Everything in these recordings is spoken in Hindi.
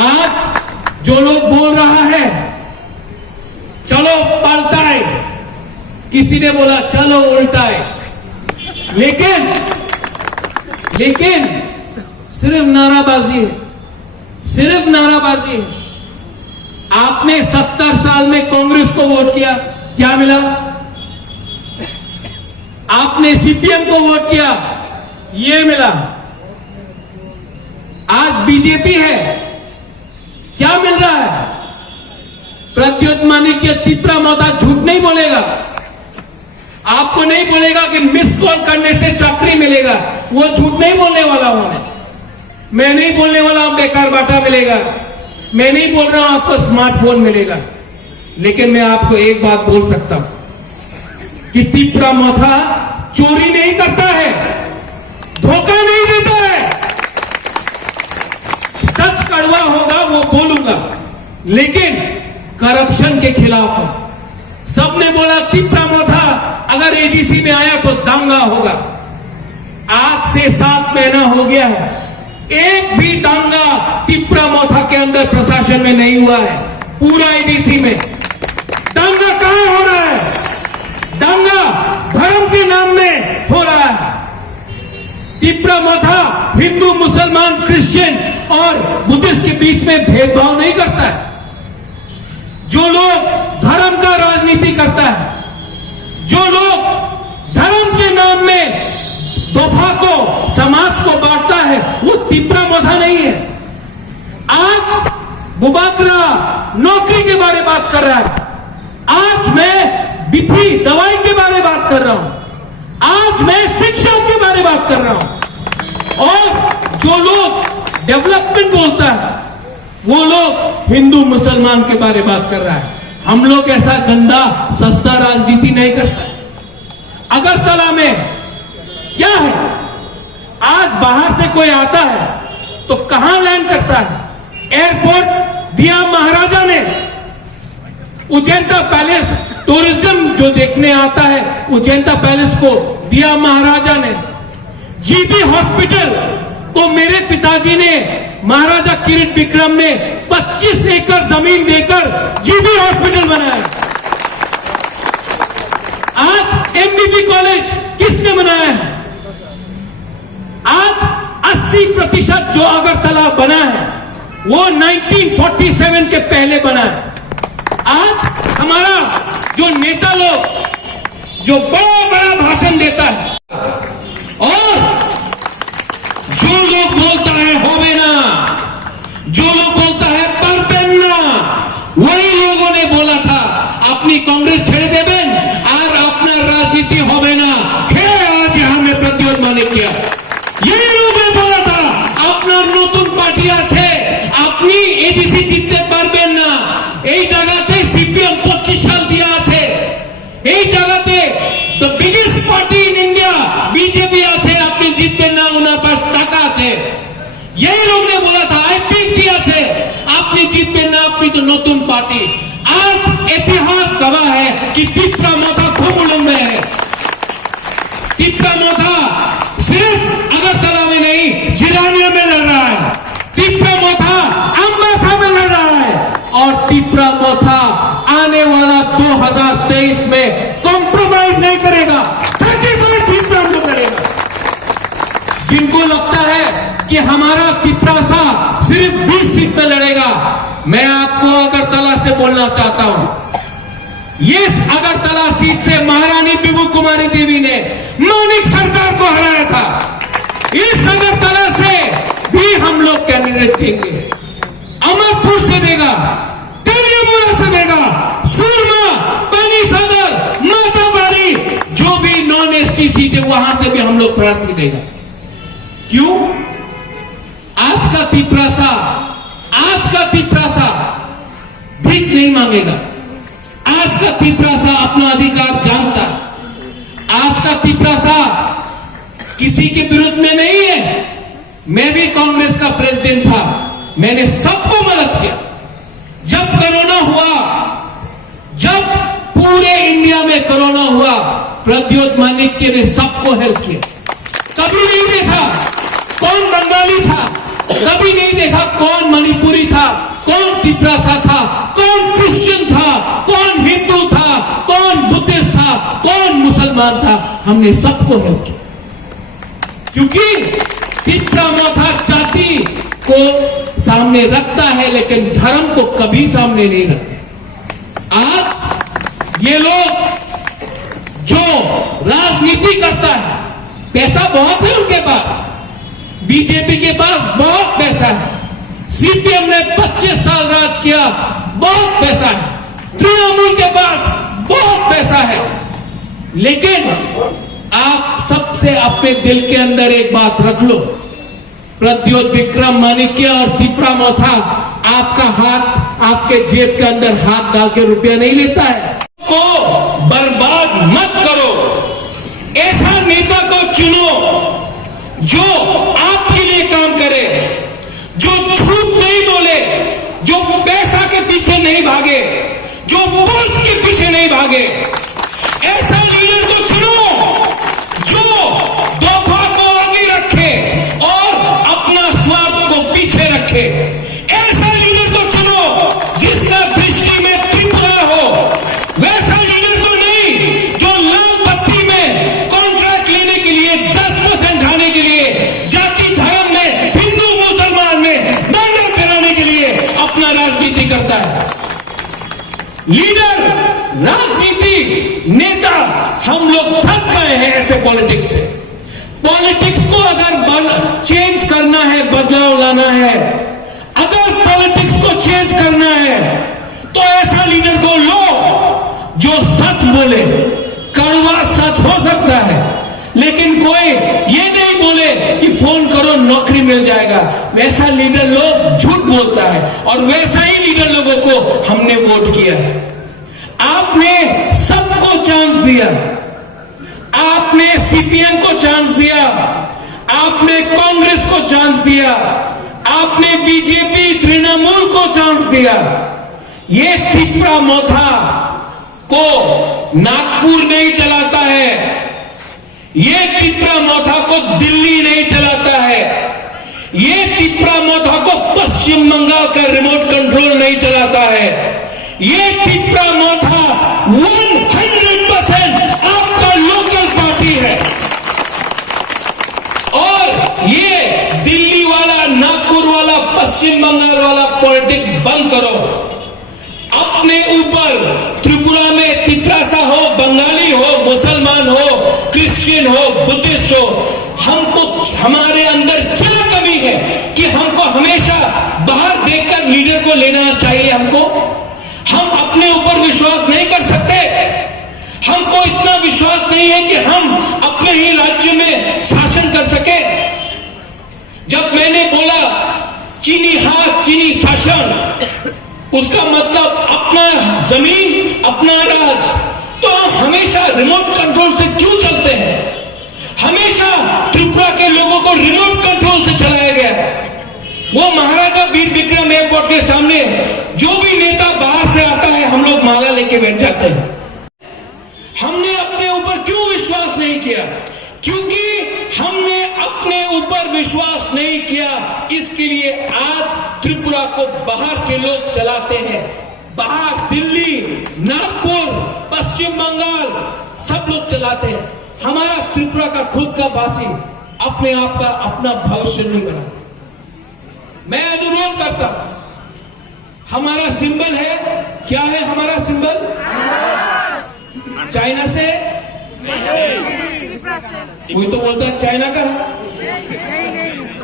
आज जो लोग बोल रहा है चलो पलटाए, किसी ने बोला चलो उल्टाए, लेकिन सिर्फ नाराबाजी है, सिर्फ नाराबाजी है। आपने 70 साल में कांग्रेस को वोट किया, क्या मिला? आपने सीपीएम को वोट किया, ये मिला। आज बीजेपी है, क्या मिल रहा है? प्रद्युत माणिक्य तिपरा मोदा झूठ नहीं बोलेगा, आपको नहीं बोलेगा कि मिस कॉल करने से चाकरी मिलेगा, वो झूठ नहीं बोलने वाला हूं मैं नहीं बोलने वाला हूं बेकार बाटा मिलेगा, मैं नहीं बोल रहा हूं आपको स्मार्टफोन मिलेगा। लेकिन मैं आपको एक बात बोल सकता हूं कि तिपरा मोथा चोरी नहीं करता है, धोखा नहीं देता है। सच कड़वा होगा वो बोलूंगा, लेकिन करप्शन के खिलाफ हूं। सबने बोला तिपरा मोथा अगर एडीसी में आया तो दंगा होगा। आज से 7 महीना हो गया है, एक भी दंगा तिपरा मोथा के अंदर प्रशासन में नहीं हुआ है। पूरा एडीसी में दंगा कहां हो रहा है? दंगा धर्म के नाम में हो रहा है। तिपरा मोथा हिंदू, मुसलमान, क्रिश्चियन और बुद्धिस्ट के बीच में भेदभाव नहीं करता है। जो लोग धर्म का राजनीति करता है, जो लोग धर्म के नाम में दोफा को, समाज को बांटता है, वो तिपरा मोथा नहीं है। आज बुबाकरा नौकरी के बारे में बात कर रहा है, आज मैं बिफी दवाई के बारे में बात कर रहा हूं, आज मैं शिक्षा के बारे में बात कर रहा हूं। और जो लोग डेवलपमेंट बोलता है, वो लोग हिंदू मुसलमान के बारे में बात कर रहा है। हम लोग ऐसा गंदा सस्ता राजनीति नहीं करता। अगरतला में क्या है, आज बाहर से कोई आता है तो कहां लैंड करता है? एयरपोर्ट दिया महाराजा ने। उजैंता पैलेस, टूरिज्म जो देखने आता है उजैंता पैलेस को दिया महाराजा ने। जीबी हॉस्पिटल को मेरे पिताजी ने, महाराजा किरीट विक्रम ने 25 एकड़ जमीन देकर जीबी हॉस्पिटल बनाया। आज एमबीबी कॉलेज किसने बनाया है? आज 80% जो अगरतला बना है वो 1947 के पहले बना है। आज हमारा जो नेता लोग जो बड़ा बड़ा भाषण देता है और जो लोग बोलता है होवे ना, जो लोग बोलता है परपेन्ना, वही लोगों ने बोला था अपनी कांग्रेस छेड़े देवें और अपना राजनीति होवे ना। आज यहां में प्रद्युत माणिक्य यही लोग ने बोला था अपना नतून पार्टी আছে, अपनी एडीसी জিততে পারবেন না। এই জায়গাতে সিপিএম 25 সাল দিয়া আছে, এই জায়গাতে the biggest party in India BJP আছে, আপনি জিতবেন না, ওনার পাশ টাকা আছে। यही लोग ने बोला था आईपीटी আছে, আপনি জিতবেন না, আপনি तो नतून पार्टी। आज इतिहास गवाह है कि तिपरा मोथा खूब उलंग में है। तिपरा मोथा सिर्फ अगरतला में नहीं, जिरानिया में लड़ रहा है। तिपरा मोथा अम्बासा में लड़ रहा है और तिपरा मोथा आने वाला 2023 में कॉम्प्रोमाइज नहीं करेगा, 35 सीट पर हमको करेगा। जिनको लगता है कि हमारा तिपरासा सिर्फ 20 सीट पे लड़ेगा, मैं आपको अगरतला से बोलना चाहता हूं, ये अगरतला सीट से महारानी बिबू कुमारी देवी ने मानिक सरकार को हराया था। इस अगरतला से भी हम लोग कैंडिडेट देंगे, अमरपुर से देगा, तेलियामुरा से देगा, सुरमा, पानी सागर, माताबारी, जो भी नॉन एसटी सीट है वहां से भी हम लोग प्रार्थी देगा। क्यों? आज का तिपरासा भीख नहीं मांगेगा, आज का तिपरासा अपना अधिकार जानता, आज का तिपरासा किसी के विरुद्ध में नहीं है। मैं भी कांग्रेस का प्रेसिडेंट था, मैंने सबको मदद किया। जब कोरोना हुआ, जब पूरे इंडिया में कोरोना हुआ, प्रद्युत माणिक्य ने सबको हेल्प किया। कभी नहीं देखा कौन बंगाली था, कभी नहीं देखा कौन मणिपुरी था, त्रिपुरासा था, कौन क्रिश्चियन था, कौन हिंदू था, कौन बुद्धिस्ट था, कौन मुसलमान था, हमने सबको हेल्प किया। क्योंकि त्रिपुरामोथा जाति को सामने रखता है लेकिन धर्म को कभी सामने नहीं रखता। आज ये लोग जो राजनीति करता है, पैसा बहुत है उनके पास, बीजेपी के पास बहुत पैसा है, सीपीएम ने 25 साल राज किया, बहुत पैसा है, तृणमूल के पास बहुत पैसा है। लेकिन आप सबसे अपने दिल के अंदर एक बात रख लो, प्रद्योत विक्रम माणिक्य और त्रिपुरामोथा आपका हाथ, आपके जेब के अंदर हाथ डाल के रुपया नहीं लेता है। को बर्बाद मत करो, ऐसा नेता को चुनो जो आपके लिए काम करे, जो झूठ नहीं बोले, जो पैसा के पीछे नहीं भागे, जो पोस्ट के पीछे नहीं भागे। ऐसा लीडर को चुनो जो धोखा को आगे रखे और अपना स्वार्थ को पीछे रखे। ऐसा लीडर को चुनो जिसका दृष्टि में त्रिपुरा हो, वैसा लीडर को नहीं जो लाल बत्ती में कॉन्ट्रैक्ट लेने के लिए 10% खाने के लिए, जाति धर्म में, हिंदू मुसलमान में दंगा कराने के लिए अपना राजनीति करता है। लीडर, राजनीति, नेता, हम लोग थक गए हैं ऐसे पॉलिटिक्स से। पॉलिटिक्स को अगर चेंज करना है, बदलाव लाना है, अगर पॉलिटिक्स को चेंज करना है तो ऐसा लीडर को लो जो सच बोले। कड़वा सच हो सकता है लेकिन कोई ये नहीं बोले कि फोन करो नौकरी मिल जाएगा। वैसा लीडर लोग झूठ बोलता है और वैसा ही लीडर लोगों को हमने वोट किया है। आपने सबको चांस दिया, आपने सीपीएम को चांस दिया, आपने कांग्रेस को चांस दिया, आपने बीजेपी तृणमूल को चांस दिया। ये त्रिपुरामोथा को नागपुर नहीं चलाता है, ये त्रिपुरामोथा को दिल्ली नहीं चलाता है, ये त्रिपुरामोथा को पश्चिम बंगाल का रिमोट कंट्रोल नहीं चलाता है। ये त्रिपुरामोथा 100% आपका लोकल पार्टी है। और ये दिल्ली वाला, नागपुर वाला, पश्चिम बंगाल वाला पॉलिटिक्स बंद करो। अपने ऊपर त्रिपुरा में त्रिपुरासा हो, बंगाली हो, मुसलमान हो, क्रिश्चियन हो, बुद्धिस्ट हो, हमको हमारे अंदर क्या कमी है कि हमको हमेशा बाहर देखकर लीडर को लेना चाहिए। हम अपने ऊपर विश्वास नहीं कर सकते। हमको इतना विश्वास नहीं है कि हम अपने ही राज्य में शासन कर सके। जब मैंने बोला चीनी हाथ चीनी शासन, उसका मतलब अपना जमीन, अपना राज, तो हम हमेशा रिमोट कंट्रोल से क्यों चलते हैं? हमेशा त्रिपुरा के लोगों को रिमोट कंट्रोल से चलाया गया। वो महाराजा वीर विक्रम एयरपोर्ट के सामने जो भी नेता बाहर से आता है, हम लोग माला लेके बैठ जाते हैं। हमने अपने ऊपर क्यों विश्वास नहीं किया? क्योंकि हमने अपने ऊपर विश्वास नहीं किया, इसके लिए आज त्रिपुरा को बाहर के लोग चलाते हैं। बाहर दिल्ली, नागपुर, पश्चिम बंगाल सब लोग चलाते हैं। हमारा त्रिपुरा का खुद का वासी अपने आप का अपना भविष्य नहीं बनाता। मैं अनुरोध करता हूं, हमारा सिंबल है, क्या है हमारा सिंबल? चाइना से कोई तो बोलता है चाइना का है,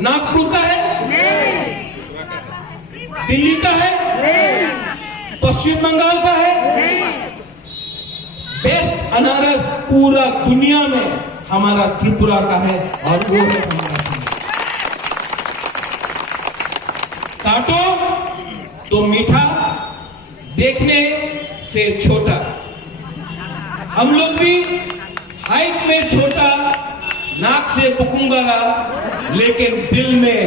नागपुर का है, दिल्ली का है, पश्चिम बंगाल का है। बेस्ट अनारस पूरा दुनिया में हमारा त्रिपुरा का है और वो है हमारा। काटो तो मीठा, देखने से छोटा। हम लोग भी हाइट में छोटा, नाक से पुकुंगा, लेकिन दिल में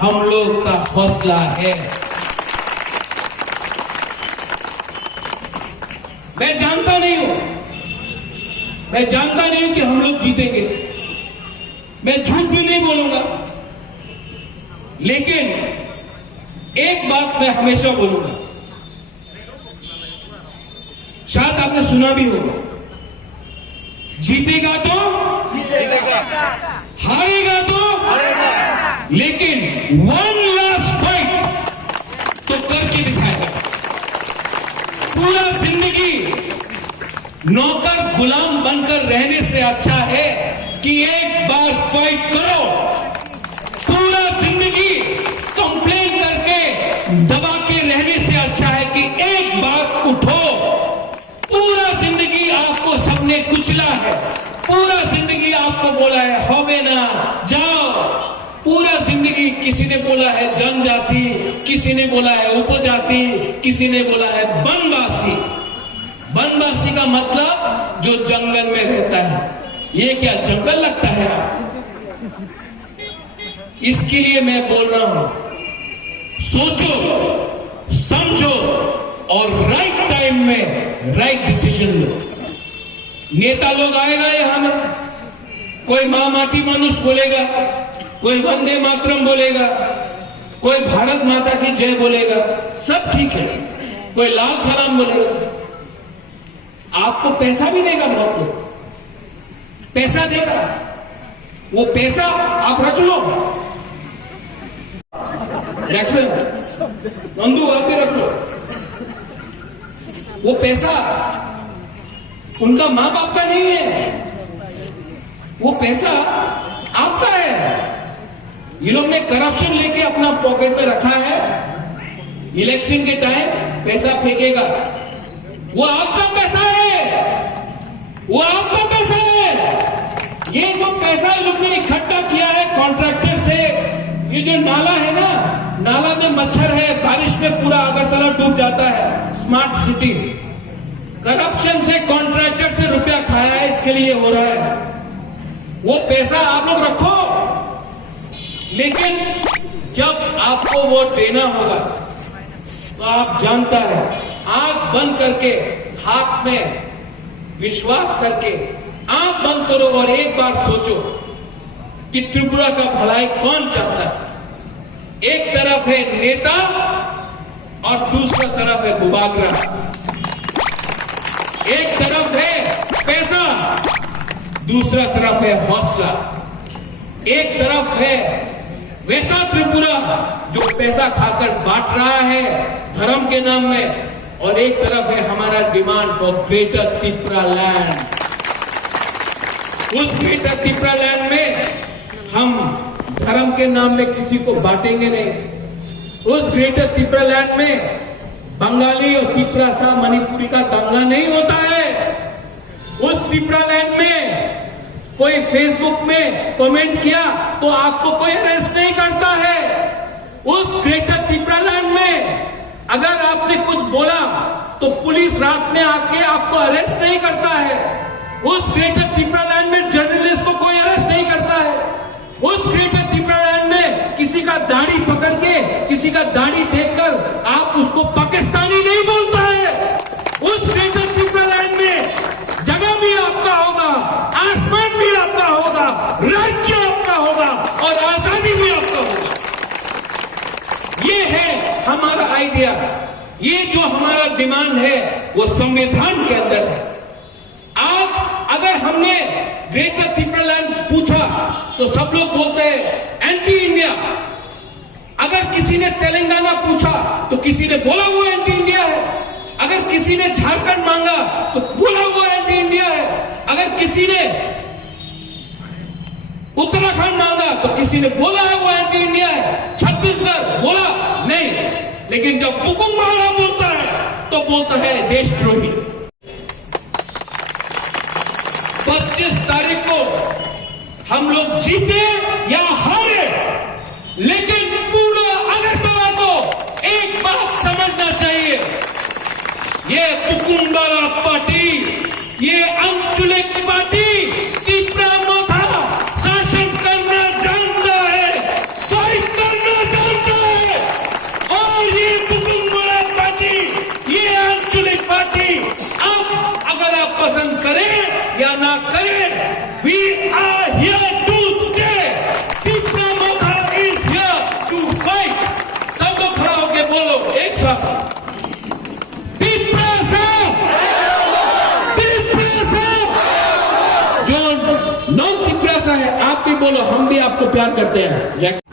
हम लोग का हौसला है। मैं जानता नहीं हूं कि हम लोग जीतेंगे। मैं झूठ भी नहीं बोलूंगा, लेकिन एक बात मैं हमेशा बोलूंगा, शायद आपने सुना भी होगा, जीतेगा तो जीतेगा, हारेगा तो हारेगा, लेकिन वन लास्ट फाइट तो करके दिखाएगा। पूरा जिंदगी नौकर गुलाम बनकर रहने से अच्छा है कि एक बार फाइट करो। पूरा जिंदगी कंप्लेन करके दबा के रहने से अच्छा है कि एक बार उठो। पूरा जिंदगी आपको सबने कुचला है, पूरा जिंदगी आपको बोला है होवे ना जाओ, पूरा जिंदगी किसी ने बोला है जनजाति, किसी ने बोला है उपजाति, किसी ने बोला है वनवासी। वनवासी का मतलब जो जंगल में रहता है। ये क्या जंगल लगता है आप? इसके लिए मैं बोल रहा हूं, सोचो, समझो और राइट टाइम में राइट डिसीजन लो। नेता लोग आएगा यहां में, कोई मां माटी मनुष्य बोलेगा, कोई वंदे मातरम बोलेगा, कोई भारत माता की जय बोलेगा, सब ठीक है, कोई लाल सलाम बोलेगा। आपको पैसा भी देगा, बहुत लोग पैसा देगा, वो पैसा आप रख लो, जैक्सन नंदू आके रख लो। वो पैसा उनका मां बाप का नहीं है, वो पैसा आपका है। ये लोग ने करप्शन लेके अपना पॉकेट में रखा है, इलेक्शन के टाइम पैसा फेंकेगा। वो आपका पैसा है, वो आपका पैसा है। ये जो पैसा लोग ने इकट्ठा किया है कॉन्ट्रैक्टर से, ये जो नाला है ना, नाला में मच्छर है, बारिश में पूरा अगरतला डूब जाता है। स्मार्ट सिटी करप्शन से कॉन्ट्रैक्टर से रुपया खाया है, इसके लिए हो रहा है। वो पैसा आप लोग रखो, लेकिन जब आपको वोट देना होगा तो आप जानता है, आंख बंद करके, हाथ में विश्वास करके आंख बंद करो और एक बार सोचो कि त्रिपुरा का भलाई कौन चाहता है। एक तरफ है नेता और दूसरा तरफ है बुबागरा। एक तरफ है पैसा, दूसरा तरफ है हौसला। एक तरफ है वैसा त्रिपुरा जो पैसा खाकर बांट रहा है धर्म के नाम में, और एक तरफ है हमारा demand for greater Tripura land. उस ग्रेटर त्रिपुरा लैंड में हम धर्म के नाम में किसी को बांटेंगे नहीं। उस ग्रेटर त्रिपुरा लैंड में बंगाली और त्रिपुरा सा मणिपुरी का दंगा नहीं होता है। उस त्रिपुरा लैंड में कोई फेसबुक में कमेंट किया तो आपको कोई अरेस्ट नहीं करता है। उस ग्रेटर त्रिपुरा लैंड में अगर आपने कुछ बोला तो पुलिस रात में आके आपको अरेस्ट नहीं करता है। उस ग्रेटर त्रिपुरा लैंड में जर्नलिस्ट को कोई अरेस्ट नहीं करता है। उस ग्रेटर त्रिपुरा लैंड में किसी का दाढ़ी पकड़ के, किसी का दाढ़ी देखकर आप उसको पाकिस्तानी नहीं बोलता है। उस ग्रेटर त्रिपुरा लैंड में जगह भी आपका होगा, आसमान भी आपका होगा, राज्य आपका होगा और आजादी भी आपका होगा। ये है हमारा आइडिया। ये जो हमारा डिमांड है वो संविधान के अंदर है। आज अगर हमने ग्रेटर त्रिपुरा लैंड पूछा तो सब लोग बोलते हैं एंटी इंडिया। अगर किसी ने तेलंगाना पूछा तो किसी ने बोला वो एंटी इंडिया है। अगर किसी ने झारखंड मांगा तो बोला वो एंटी इंडिया है। अगर किसी ने उत्तराखंड मांगा तो किसी ने बोला है वो एंटी इंडिया है। छत्तीसगढ़ बोला नहीं, लेकिन जब बुकुमवाला बोलता है तो बोलता है देशद्रोही। 25 तारीख को हम लोग जीते या हारे, लेकिन पूरा अगरतला को एक बात समझना चाहिए, ये बुकुमवाला पार्टी, ये अंचुलिक पार्टी त्रिपुरा मोथा शासन करना जानता है, फाइट करना जानता है। और ये बुकुमवाला पार्टी, ये अंचुलिक पार्टी, अब अगर आप पसंद करें या ना करें, we are here to stay. Tripura Motha is here to fight। सब लोग खड़ा हो साहब, जो नॉन त्रिपुरा सा है, आप भी बोलो, हम भी आपको प्यार करते हैं।